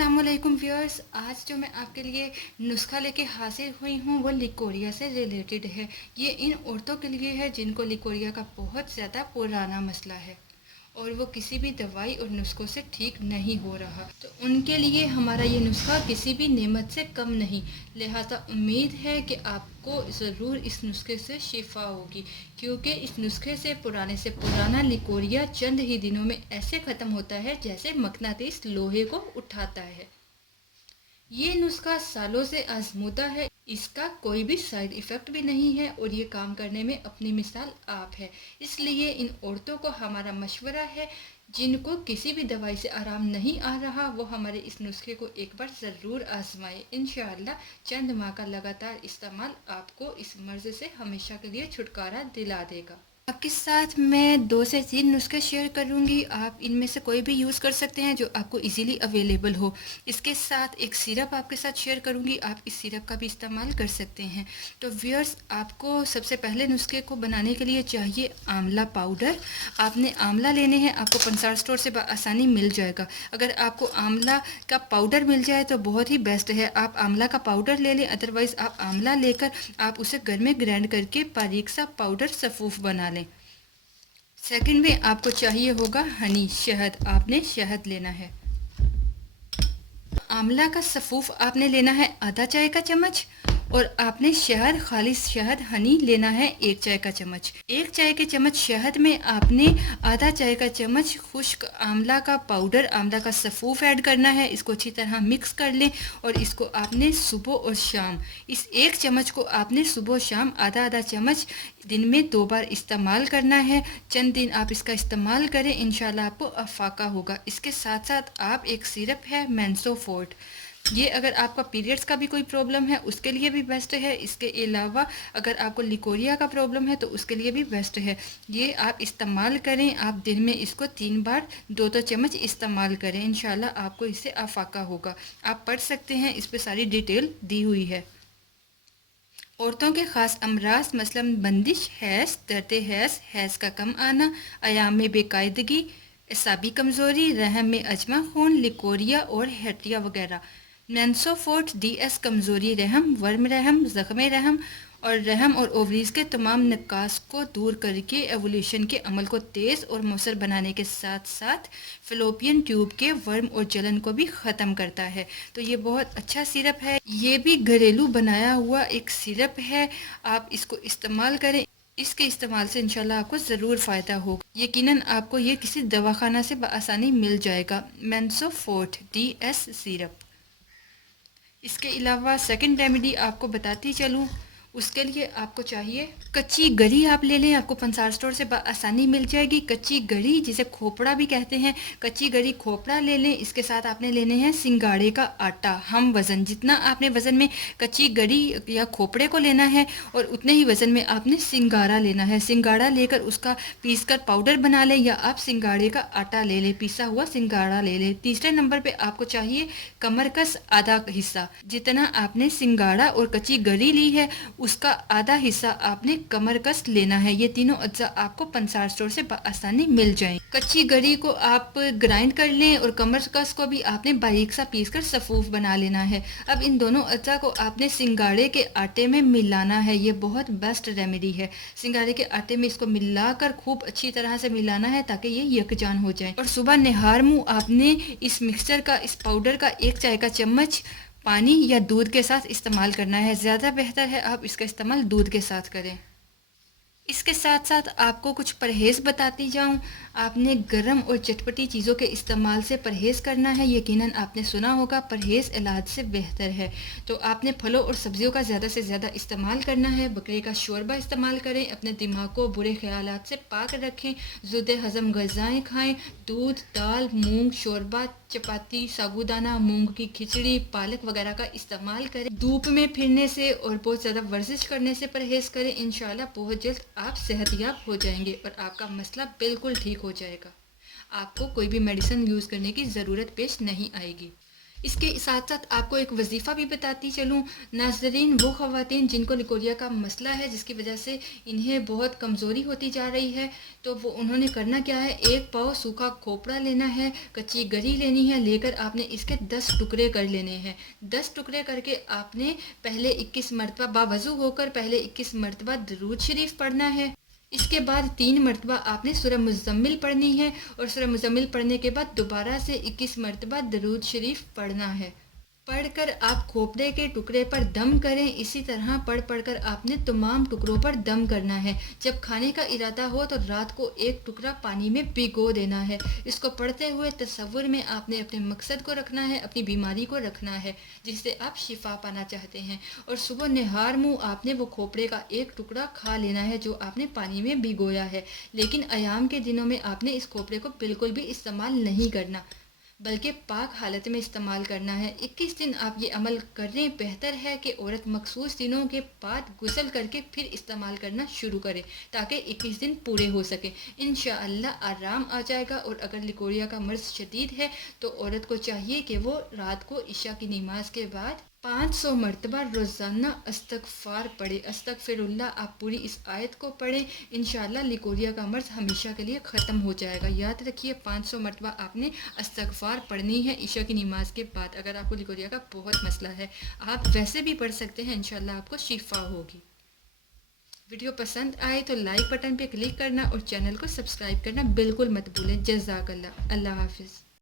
अस्सलाम वालेकुम व्यूअर्स। आज जो मैं आपके लिए नुस्खा लेके हाजिर हुई हूँ वो लिकोरिया से रिलेटेड है। ये इन औरतों के लिए है जिनको लिकोरिया का बहुत ज़्यादा पुराना मसला है और वो किसी भी दवाई और नुस्खों से ठीक नहीं हो रहा, तो उनके लिए हमारा ये नुस्खा किसी भी नेमत से कम नहीं। लिहाजा उम्मीद है कि आपको ज़रूर इस नुस्खे से शिफा होगी, क्योंकि इस नुस्खे से पुराना लिकोरिया चंद ही दिनों में ऐसे ख़त्म होता है जैसे मकनातीस लोहे को उठाता है। ये नुस्खा सालों से आजमूदा है, इसका कोई भी साइड इफ़ेक्ट भी नहीं है और ये काम करने में अपनी मिसाल आप है। इसलिए इन औरतों को हमारा मशवरा है, जिनको किसी भी दवाई से आराम नहीं आ रहा, वो हमारे इस नुस्खे को एक बार ज़रूर आजमाएं। इंशाअल्लाह चंद माह का लगातार इस्तेमाल आपको इस मर्ज़ से हमेशा के लिए छुटकारा दिला देगा। आपके साथ मैं 2 से 3 नुस्खे शेयर करूंगी। आप इनमें से कोई भी यूज़ कर सकते हैं जो आपको इजीली अवेलेबल हो। इसके साथ एक सिरप आपके साथ शेयर करूंगी, आप इस सिरप का भी इस्तेमाल कर सकते हैं। तो व्यूअर्स, आपको सबसे पहले नुस्खे को बनाने के लिए चाहिए आंवला पाउडर। आपने आंवला लेने हैं, आपको पंसार स्टोर से आसानी मिल जाएगा। अगर आपको आंवला का पाउडर मिल जाए तो बहुत ही बेस्ट है, आप आंवला का पाउडर ले लें। अदरवाइज़ आप आंवला लेकर आप उसे घर में ग्राइंड करके बारीक सा पाउडर सफ़ूफ बना लें। सेकंड में आपको चाहिए होगा हनी, शहद। आपने शहद लेना है। आंवला का सफ़ूफ आपने लेना है आधा चाय का चम्मच, और आपने शहद, खालिश शहद हनी लेना है 1 चाय का चम्मच। 1 चाय के चम्मच शहद में आपने आधा चाय का चम्मच खुश्क आंवला का पाउडर, आंवला का सफ़ूफ ऐड करना है। इसको अच्छी तरह मिक्स कर लें और इसको आपने सुबह और शाम, इस 1 चम्मच को आपने सुबह शाम आधा आधा चम्मच दिन में 2 बार इस्तेमाल करना है। चंद दिन आप इसका इस्तेमाल करें, इंशाल्लाह आपको अफाका होगा। इसके साथ साथ आप एक सिरप है मेंसोफोर्ट, ये अगर आपका पीरियड्स का भी कोई प्रॉब्लम है उसके लिए भी बेस्ट है। इसके अलावा अगर आपको लिकोरिया का प्रॉब्लम है तो उसके लिए भी बेस्ट है। ये आप इस्तेमाल करें, आप दिन में इसको 3 बार 2-2 चम्मच इस्तेमाल करें, इंशाल्लाह आपको इससे अफाका होगा। आप पढ़ सकते हैं, इस पर सारी डिटेल दी हुई है। औरतों के ख़ास अमराज मसलन बंदिश, हैज़, दर्द हैज़ का कम आना, अयाम में बेकायदगी, एसाबी कमज़ोरी, रहम में अजमा खून, लिकोरिया और हेटिया वगैरह। मेंसोफोर्ट डीएस कमज़ोरी रहम, वर्म रहम, ज़ख्म रहम और रहम और ओवरीज़ के तमाम नक्कास को दूर करके एवोल्यूशन के अमल को तेज़ और मौसर बनाने के साथ साथ फ़ेलोपियन ट्यूब के वर्म और जलन को भी ख़त्म करता है। तो ये बहुत अच्छा सिरप है, ये भी घरेलू बनाया हुआ एक सिरप है। आप इसको इस्तेमाल करें, इसके इस्तेमाल से इंशाल्लाह आपको ज़रूर फ़ायदा होगा। यकीनन आपको ये किसी दवाखाना से बआसानी मिल जाएगा, मेंसोफोर्ट डीएस सिरप। इसके अलावा सेकंड रेमेडी आपको बताती चलूँ, उसके लिए आपको चाहिए कच्ची गरी। आप ले लें, आपको पंसार स्टोर से आसानी मिल जाएगी। कच्ची गरी जिसे खोपड़ा भी कहते हैं, कच्ची गरी खोपड़ा ले लें। इसके साथ आपने लेने हैं सिंगाड़े का आटा। हम वज़न जितना आपने वज़न में कच्ची गरी या खोपड़े को लेना है और उतने ही वज़न में आपने सिंगाड़ा लेना है। सिंगाड़ा लेकर उसका पीस कर पाउडर बना लें, या आप सिंगाड़े का आटा ले लें, पिसा हुआ सिंगाड़ा ले लें। तीसरे नंबर पर आपको चाहिए कमरकस आधा हिस्सा। जितना आपने सिंगाड़ा और कच्ची गरी ली है उसका आधा हिस्सा आपने कमरकस लेना है। ये तीनों अज्जा आपको पंसार स्टोर से आसानी मिल जाएंगे। कच्ची गरी को आप ग्राइंड कर लें और कमरकस को भी आपने बारीक सा पीस कर सफ़ूफ बना लेना है। अब इन दोनों अज्जा को आपने सिंगाड़े के आटे में मिलाना है। ये बहुत बेस्ट रेमेडी है। सिंगाड़े के आटे में इसको मिलाकर खूब अच्छी तरह से मिलाना है ताकि ये यकजान हो जाए। और सुबह निहार मुँह आपने इस मिक्सचर का, इस पाउडर का 1 चाय का चम्मच पानी या दूध के साथ इस्तेमाल करना है। ज़्यादा बेहतर है आप इसका इस्तेमाल दूध के साथ करें। इसके साथ साथ आपको कुछ परहेज़ बताती जाऊं। आपने गरम और चटपटी चीज़ों के इस्तेमाल से परहेज़ करना है। यकीनन आपने सुना होगा परहेज़ इलाज से बेहतर है। तो आपने फलों और सब्जियों का ज़्यादा से ज़्यादा इस्तेमाल करना है। बकरे का शोरबा इस्तेमाल करें, अपने दिमाग को बुरे ख्यालात से पाक रखें, ज़ुद हज़म ग़िज़ाएँ खाएँ, दूध, दाल, मूंग, शोरबा, चपाती, साबूदाना, मूंग की खिचड़ी, पालक वगैरह का इस्तेमाल करें। धूप में फिरने से और बहुत ज़्यादा वर्जिश करने से परहेज़ करें। इंशाल्लाह बहुत जल्द आप सेहतयाब हो जाएंगे और आपका मसला बिल्कुल ठीक हो जाएगा। आपको कोई भी मेडिसिन यूज़ करने की ज़रूरत पेश नहीं आएगी। इसके साथ-साथ आपको एक वज़ीफ़ा भी बताती चलूँ। नाज़रीन, वो ख़वातीन जिनको लिकोरिया का मसला है, जिसकी वजह से इन्हें बहुत कमज़ोरी होती जा रही है, तो वो उन्होंने करना क्या है, 1 पाव सूखा खोपरा लेना है, कच्ची गरी लेनी है, लेकर आपने इसके 10 टुकड़े कर लेने हैं। 10 टुकड़े करके आपने पहले 21 मरतबा बावज़ू होकर पहले 21 मरतबा दरूद शरीफ़ पढ़ना है। इसके बाद 3 मरतबा आपने सूरह मुज़म्मिल पढ़नी है और सूरह मुज़म्मिल पढ़ने के बाद दोबारा से 21 मरतबा दरूद शरीफ पढ़ना है। पढ़कर आप खोपड़े के टुकड़े पर दम करें। इसी तरह पढ़ कर आपने तमाम टुकड़ों पर दम करना है। जब खाने का इरादा हो तो रात को एक टुकड़ा पानी में भिगो देना है। इसको पढ़ते हुए तसव्वुर में आपने अपने मकसद को रखना है, अपनी बीमारी को रखना है जिससे आप शिफा पाना चाहते हैं, और सुबह निहार मुँह आपने वो खोपड़े का एक टुकड़ा खा लेना है जो आपने पानी में भिगोया है। लेकिन अयाम के दिनों में आपने इस खोपड़े को बिल्कुल भी इस्तेमाल नहीं करना, बल्कि पाक हालत में इस्तेमाल करना है। 21 दिन आप ये अमल करें। बेहतर है कि औरत मखसूस दिनों के बाद गुस्ल करके फिर इस्तेमाल करना शुरू करे ताकि 21 दिन पूरे हो सके। इंशाअल्लाह आराम आ जाएगा। और अगर लिकोरिया का मर्ज़ शदीद है तो औरत को चाहिए कि वो रात को इशा की नमाज के बाद 500 मरतबा रोज़ाना अस्तगफ़ार पढ़े। अस्तगफिरुल्लाह, आप पूरी इस आयत को पढ़ें। इंशाअल्लाह लिकोरिया का मर्ज़ हमेशा के लिए ख़त्म हो जाएगा। याद रखिए, 500 मरतबा आपने अस्तगफ़ार पढ़नी है इशा की नमाज के बाद। अगर आपको लिकोरिया का बहुत मसला है, आप वैसे भी पढ़ सकते हैं, इंशाअल्लाह आपको शिफा होगी। वीडियो पसंद आए तो लाइक बटन पे क्लिक करना और चैनल को सब्सक्राइब करना बिल्कुल मत भूलें। जज़ाकल्लाह। अल्लाह हाफ़िज़।